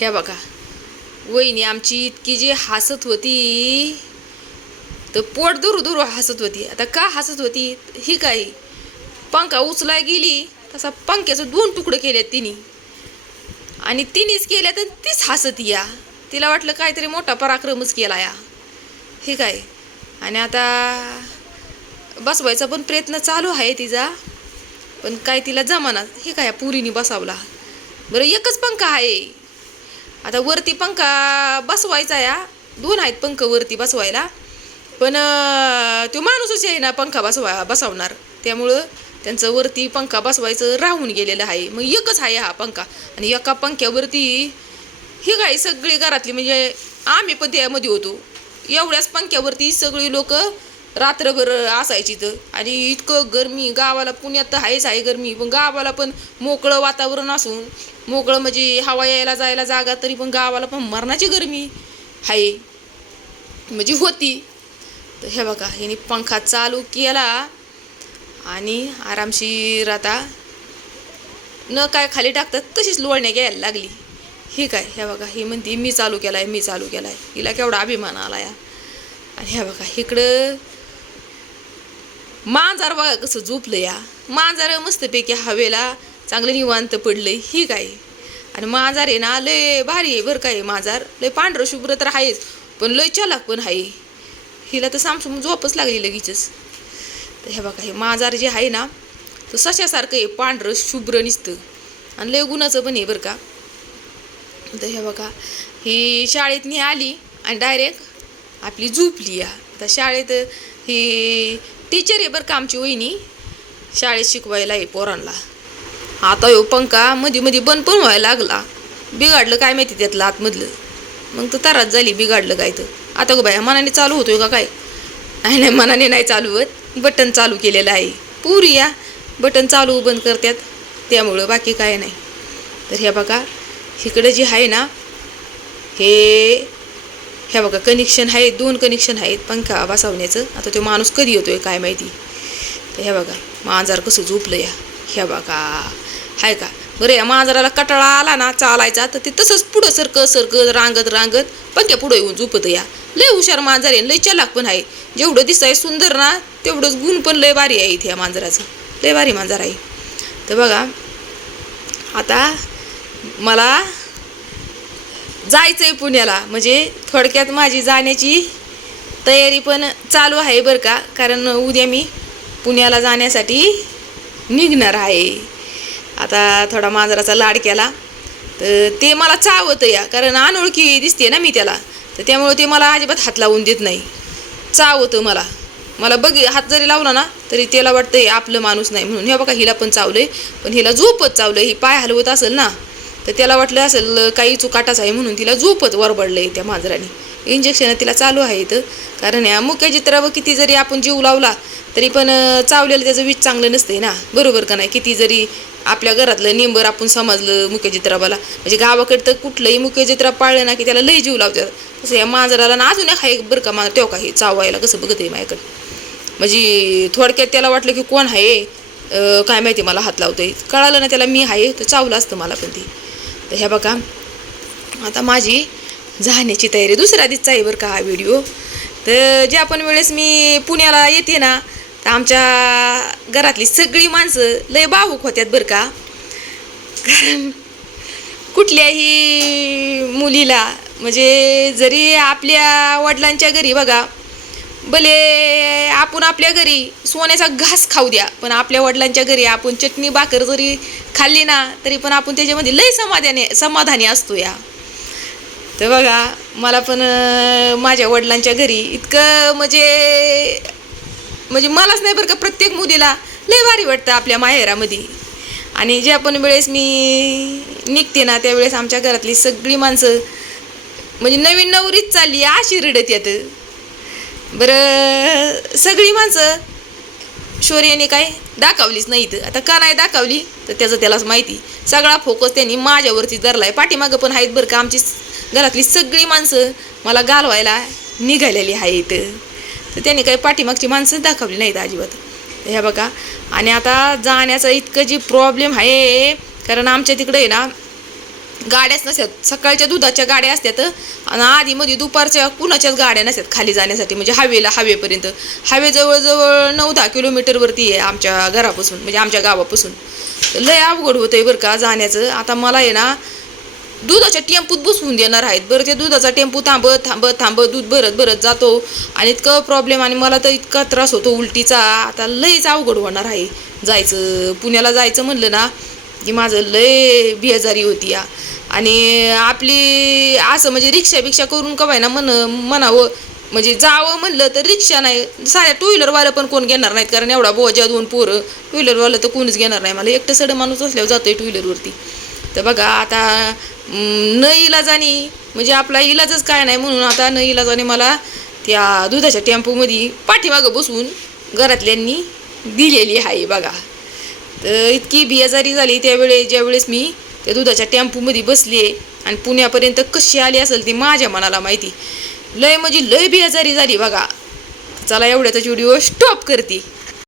हे बघा, वहिनी आमची इतकी जी हसत होती तर पोट धरू धरू हसत होती. आता का हसत होती ही काय, पंखा उचलाय गेली तसा पंख्याचं 2 तुकडे केलेत तिने, आणि तिनेच केल्या तर तीच हसत या. तिला वाटलं काहीतरी मोठा पराक्रमच केला या, हे काय. आणि आता बसवायचा पण प्रयत्न चालू आहे तिचा, पण काय तिला जमाना. हे काय पुरीने बसावला. बरं एकच पंखा आहे, आता वरती पंखा बसवायचा या. 2 आहेत पंख वरती बसवायला, पण तो माणूसच आहे ना पंखा बसवणार, त्यामुळं त्यांचं वरती पंखा बसवायचं राहून गेलेलं आहे. मग एकच आहे हा पंखा, आणि एका पंख्यावरती ही काय सगळी घरातली, म्हणजे आम्ही पण त्यामध्ये होतो, एवढ्याच पंख्यावरती सगळी लोक रात्रभर असायची. तर आणि इतकं गरमी गावाला, पुण्यात तर आहेच आहे गरमी, पण गावाला पण मोकळं वातावरण असून, मोकळं म्हणजे हवा यायला जायला जागा, तरी पण गावाला पण मरणाची गरमी आहे म्हणजे होती. तर हे बघा, हिने पंखा चालू केला आणि आरामशीर आता न काय खाली टाकतात तशीच लोळण्या घ्यायला लागली. ही काय, हे बघा, ही म्हणते मी चालू केलाय, मी चालू केलाय. हिला केवढा अभिमान आला या. आणि हे बघा इकडं मांजर बघा कसं झोपलं या. मांजर मस्तपैकी हवेला चांगलं निवांत पडलंय. ही काय, आणि मांजर आहे ना लय भारी आहे बरं. काय मांजर लय पांढरं शुभ्र तर आहेच, पण लय चालाक पण आहे. हिला तर सामसूम झोपच लागली लगेचच. तर हे बघा, हे मांजर जे आहे ना तर सशासारखं आहे, पांढरं शुभ्र निसतं, आणि लय गुणाचं पण आहे बरं का. तर हे बघा, ही शाळेत आली आणि डायरेक्ट आपली झोपली या. आता शाळेत ही टीचर आहे बरं का आमची वहिनी, शाळेत शिकवायला आहे पोरांना. आता हो पंखा मध्ये मध्ये बंद पण व्हायला लागला. बिघाडलं काय माहिती त्यातलं आतमधलं, मग तर तरात झाली, बिघाडलं काय. तर आता गो बाया मनाने चालू होतोय का काय. नाही नाही, मनाने नाही चालू होत, बटन चालू केलेलं आहे. पुरी या बटन चालू बंद करतात, त्यामुळं बाकी काय नाही. तर हे बघा इकडं जे आहे ना, हे बघा कनेक्शन आहे, 2 कनेक्शन आहेत पंखा बसवण्याचं. आता तो माणूस कधी येतोय काय माहिती. तर हे बघा मांजर कसं झोपलं या. हे बघा हाय का बरं. या मांजराला कटाळा आला ना चालायचा, तर ते तसंच पुढं सरकत रांगत रांगत पंख्या पुढं येऊन झोपत या. लय हुशार मांजर आहे, लय चलाक पण आहे. जेवढं दिसाय सुंदर ना तेवढंच गुण पण लय भारी आहे इथे या मांजराचं. लय भारी मांजर आहे. तर बघा आता मला जायचंय पुण्याला, म्हणजे थोडक्यात माझी जाण्याची तयारी पण चालू आहे बरं का. कारण उद्या मी पुण्याला जाण्यासाठी निघणार आहे. आता थोडा मांजराचा लाड केला तर ते मला चावतं या, कारण अनोळखी दिसते ना मी त्याला, तर त्यामुळे ते मला अजिबात हात लावून देत नाही. चावतं मला हात जरी लावला ना तरी त्याला वाटतं आपलं माणूस नाही म्हणून. हे बघा हिला पण चावलंय, पण हिला झोपत चावलंय. ही पाय हलवत असेल ना तर त्याला वाटलं असेल काही चुकाटाच आहे म्हणून तिला झोपत वरबडलंय त्या मांजराने. इंजेक्शन तिला चालू आहे इथं, कारण या मुक्या चित्रावर किती जरी आपण जीव लावला तरी पण चावलेलं त्याचं वीज चांगलं नसतंय ना, बरोबर का नाही. किती जरी आपल्या घरातलं नेंबर आपण समजलं मुक्या चित्राबाला, म्हणजे गावाकडे तर कुठलंही मुक्या चित्रा पाळलं ना की त्याला लय जीव लावतात. तसं या मांजराला ना अजून एक आहे बरं का. तेव्हा काही चावायला कसं बघत आहे माझ्याकडे, म्हणजे थोडक्यात त्याला वाटलं की कोण आहे काय माहिती मला हात लावतोय. कळालं ना त्याला मी आहे तर चावलं असतं मला पण ते. तर ह्या बघा आता माझी जाण्याची तयारी दुसऱ्या दिवसचा आहे बरं का हा व्हिडिओ. तर ज्या पण वेळेस मी पुण्याला येते ना तर आमच्या घरातली सगळी माणसं लय भावूक होत्यात बरं का. कारण कुठल्याही मुलीला, म्हणजे जरी आपल्या वडिलांच्या घरी बघा, भले आपण आपल्या घरी सोन्याचा घास खाऊ द्या, पण आपल्या वडिलांच्या घरी आपण चटणी भाकर जरी खाल्ली ना तरी पण आपण त्याच्यामध्ये लय समाधानी असतो या. तर बघा मला पण माझ्या वडिलांच्या घरी इतकं म्हणजे मलाच नाही बरं का, प्रत्येक मुलीला लय भारी वाटतं आपल्या माहेरामध्ये. आणि ज्या पण वेळेस मी निघते ना त्यावेळेस आमच्या घरातली सगळी माणसं म्हणजे नवीन नवरीच चालली अशी रडत येतं. बरं सगळी माणसं शौर्याने काय दाखवलीच नाही. तर आता का नाही दाखवली तर त्याचं त्यालाच माहिती. सगळा फोकस त्यांनी माझ्यावरती धरलाय. पाठीमागं पण आहेत बरं का आमची घरातली सगळी माणसं मला घालवायला निघालेली आहेत, तर त्यांनी काही पाठीमागची माणसं दाखवली नाहीत अजिबात. ह्या बघा. आणि आता जाण्याचा इतकं जी प्रॉब्लेम आहे, कारण आमच्या तिकडे आहे ना गाड्याच नसतात. सकाळच्या दुधाच्या गाड्या असतात आणि आधीमध्ये दुपारच्या कुणाच्याच गाड्या नसतात खाली जाण्यासाठी, म्हणजे हवेपर्यंत. हवे जवळजवळ 9-10 किलोमीटरवरती आहे आमच्या घरापासून, म्हणजे आमच्या गावापासून. लय अवघड होतंय बरं का जाण्याचं. आता मला आहे ना दुधाच्या टेम्पूत बसवून देणार आहेत बरं. ते दुधाचा टेम्पू थांबत दूध भरत जातो आणि इतकं प्रॉब्लेम, आणि मला तर इतका त्रास होतो उलटीचा. आता लयच अवघड होणार आहे जायचं. पुण्याला जायचं म्हणलं ना की माझं लय बेजारी होती या. आणि आपली असं म्हणजे रिक्षा करून का ना म्हणावं, म्हणजे जावं म्हणलं तर रिक्षा नाही, साऱ्या टू व्हीलरवालं पण कोण घेणार नाहीत, कारण एवढा बोजा 2 पोरं, टू व्हीलरवालं तर कोणच घेणार नाही. मला एकटं सडं माणूस असल्यावर जातोय टू व्हीलरवरती. तर बघा आता न इलाजानी, म्हणजे आपला इलाजच काय नाही म्हणून आता न इलाजाने मला त्या दुधाच्या टेम्पोमध्ये पाठीमागं बसवून घरातल्यांनी दिलेली आहे बघा. तर इतकी बेजारी झाली ज्यावेळेस मी त्या दुधाच्या टेम्पोमध्ये बसले आणि पुण्यापर्यंत कशी आली असेल ती माझ्या मनाला माहिती. लय म्हणजे लय बेजारी झाली बघा. चला एवढ्यातच व्हिडिओ स्टॉप करते.